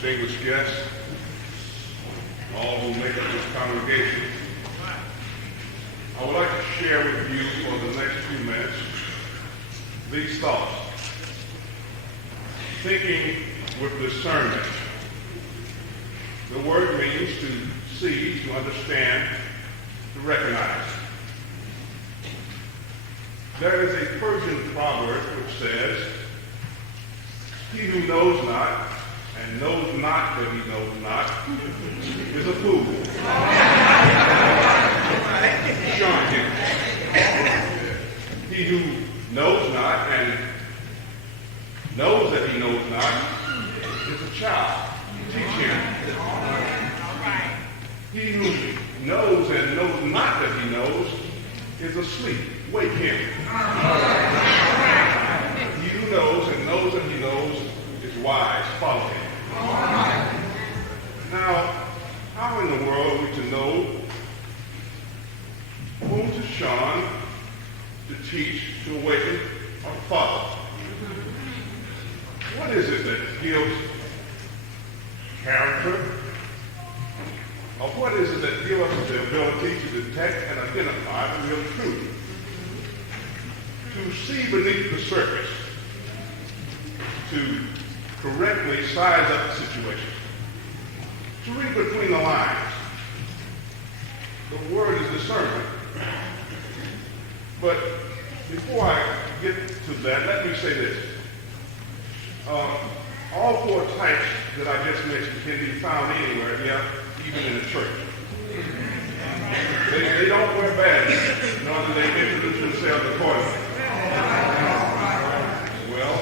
distinguished guests, all who make up this congregation, I would like to share with you for the next few minutes these thoughts. Thinking with discernment. The word means to see, to understand, to recognize. There is a Persian proverb which says, "He who knows not and knows not that he knows not is a fool." Sean here. He who knows not and knows that he knows not is a child. Teach him. He who knows and knows not that he knows is asleep. Wake him. He who knows and knows that he knows is wise. Follow him. Now, how in the world are we to know whom to shun, to teach, to awaken, or to follow? What is it that gives character? Or what is it that gives us the ability to detect and identify the real truth? To see beneath the surface, to correctly size up the situation, to read between the lines. The word is discernment. But before I get to that, let me say this. All four types that I just mentioned can be found anywhere, even in a church. They don't wear badges, nor do they introduce themselves accordingly. Well,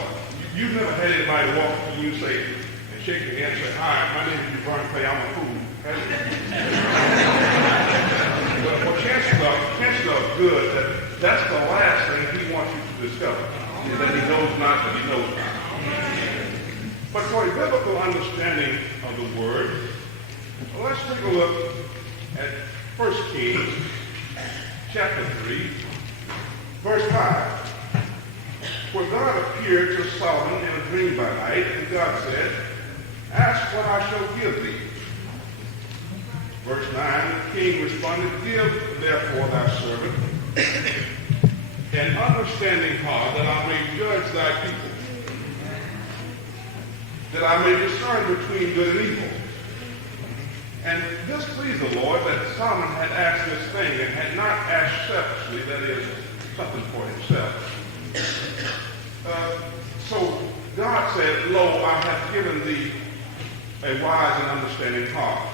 you've never had anybody walk up to you and say, and shake your hand and say, "Hi, my name is Uvern, I'm a fool." Well, chances are good that's the last thing he wants you to discover, is that he knows not that he knows not. But for a biblical understanding of the word, let's take a look at 1 Kings chapter 3, verse 5. "For God appeared to Solomon in a dream by night, and God said, 'Ask what I shall give thee.' Verse 9, the king responded, 'Give therefore thy servant an understanding heart, that I may judge thy people, that I may discern between good and evil.' And this pleased the Lord, that Solomon had asked this thing, and had not asked selfishly, that is, something for himself. So God said, 'Lo, I have given thee a wise and understanding heart.'"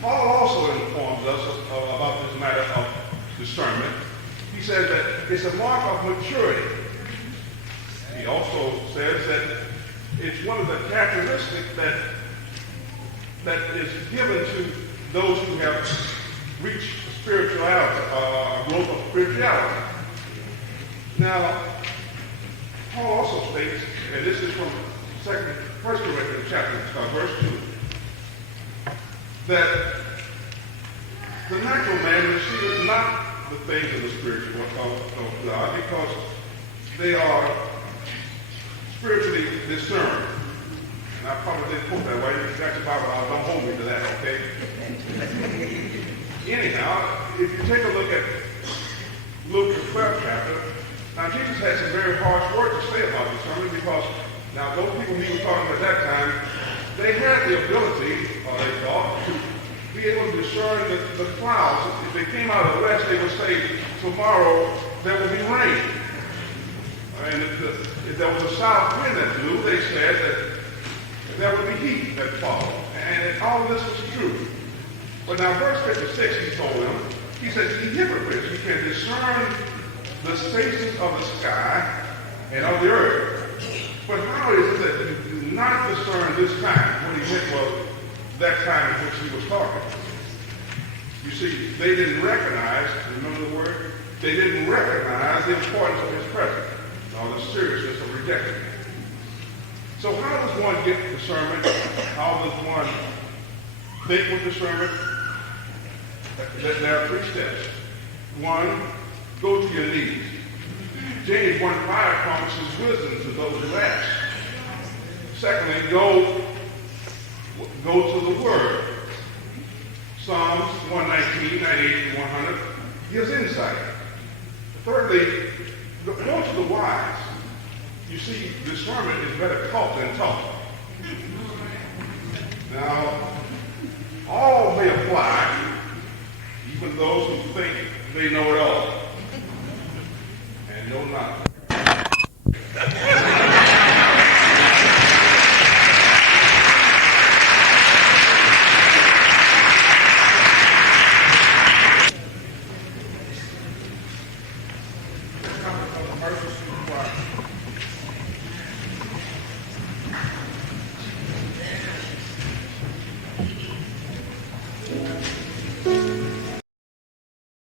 Paul also informs us about this matter of discernment. He says that it's a mark of maturity. He also says that it's one of the characteristics that is given to those who have reached spirituality, growth of spirituality. Now, Paul also states, and this is from 1 Corinthians chapter verse 2, that the natural man receives not the things of the spiritual of God, because they are spiritually discerned. And I probably didn't quote that way. If you got your Bible out, don't hold me to that, okay? Anyhow, if you take a look at Luke, the 12th chapter, now Jesus had some very harsh words to say about discernment, because now those people he was talking about at that time, they had the ability, or they thought, to be able to discern the clouds. If they came out of the west, they would say, "Tomorrow there will be rain." And if there was a south wind that blew, they said that there would be heat that followed. And all of this was true. But now verse 56, he told them, he said, "Ye hypocrites, you can discern the spaces of the sky and of the earth. But how is it that you do not discern this time?" What he meant was that time in which he was talking. You see, they didn't recognize, remember the word? They didn't recognize the importance of his presence, or the seriousness of rejecting him. So how does one get discernment? How does one think with discernment? There are 3 steps. 1, go to your knees. James 1:5 promises wisdom to those who ask. Secondly, go go to the Word. Psalms 119, 98 to 100 gives insight. Thirdly, go to the wise. You see, discernment is better taught than taught. Now, all may apply, even those who think they know it all, and know not.